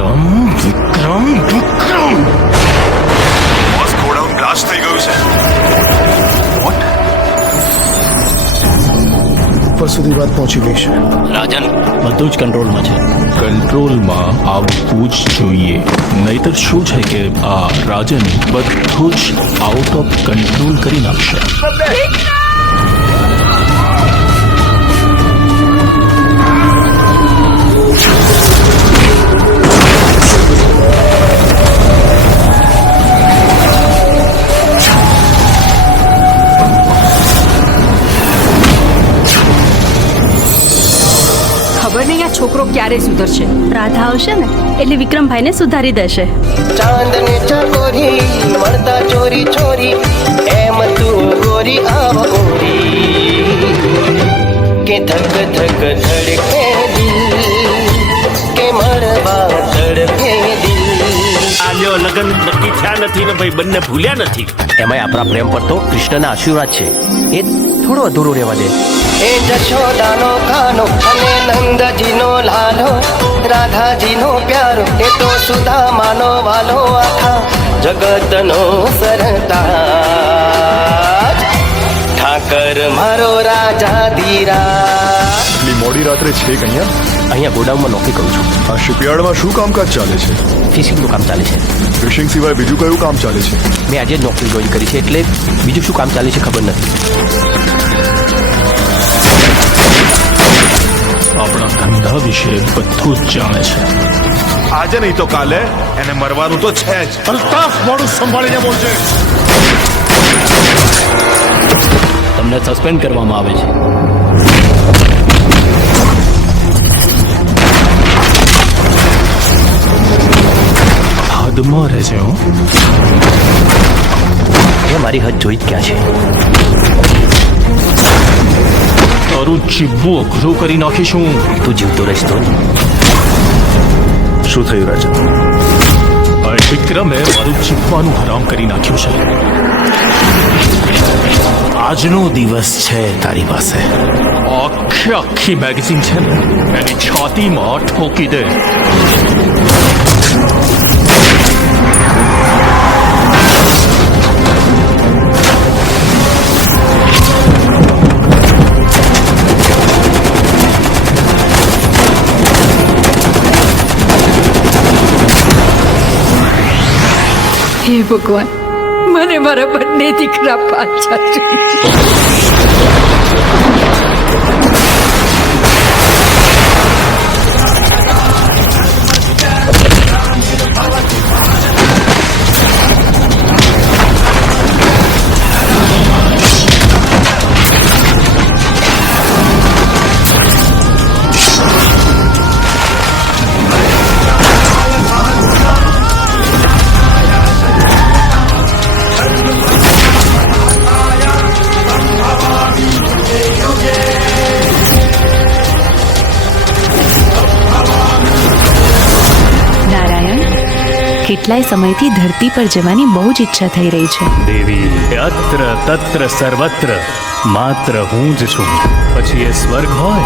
વિક્રમ વિક્રમ વિક્રમ boss godown blast થઈ ગયું છે. વોટ? ઉપર સુધી વાત પહોંચી ગઈ છે. રાજન બધું જ કંટ્રોલમાં છે. કંટ્રોલમાં આવવું જ જોઈએ, નહીતર શું છે કે આ રાજન બધું જ આઉટ ઓફ કંટ્રોલ કરી નાખશે. ખબર નહીં આ છોકરો ક્યારે સુધરશે. રાધા આવશે ને એટલે વિક્રમભાઈને સુધારી દેશે. ચાંદને ચકોરી મળતા ચોરી ચોરી એમ તું ગોરી આવ ગોરી કે ધક ધક ધડકે દિલ કે મળવા તડપે દિલ. આલ્યો લગન નક્કી થયા નથી ને ભાઈ બંને ભૂલ્યા નથી. એમાંય આપણા પ્રેમ પર તો કૃષ્ણના આશીર્વાદ છે, એ થોડો અધૂરો રહેવા દે. એ જશોદાનો કાનો અને નંદજીનો લાલો, રાધાજીનો પ્યારો એ તો સુદામાનો વાલો, આખા જગતનો સરતાજ ઠાકર મારો રાજા ધીરા. એટલી મોડી રાત્રે છે કે અહીંયા ગોડાઉનમાં નોકરી કરું છું. આ શિપયાર્ડમાં શું કામકાજ ચાલે છે? ફિશિંગનું કામ ચાલે છે. ફિશિંગ સિવાય બીજું કયું કામ ચાલે છે? મેં આજે જ નોકરી જોઈન કરી છે એટલે બીજું શું કામ ચાલે છે ખબર નથી. આપણા ધંધા વિશે બધું જ જાણે છે. આજે નહીં તો કાલે એને મરવાનું તો છે જ. અલ્તાફ, મોડું સંભાળીને બોલજે. તમને સસ્પેન્ડ કરવામાં આવે છે. હદમાં રહેશે. હું એ મારી હદ જોઈ જ ક્યાં છે. તારું જીવવું અઘરું કરી નાખીશું. તું જીવતો રહીશ તો જ. શું થયું રાજન? આ વિક્રમે મારું જીવવાનું હરામ કરી નાખ્યું છે. આજનો દિવસ છે તારી પાસે. આખી મેગેઝિન છે ને એની છાતીમાં ઠોકી દે. હે ભગવાન, મને મારા બંને દીકરા પાછા જોઈએ. કેટલાય સમયથી ધરતી પર જવાની બહુ જ ઈચ્છા થઈ રહી છે. દેવી અત્ર તત્ર સર્વત્ર માત્ર હું જ છું. પછી એ સ્વર્ગ હોય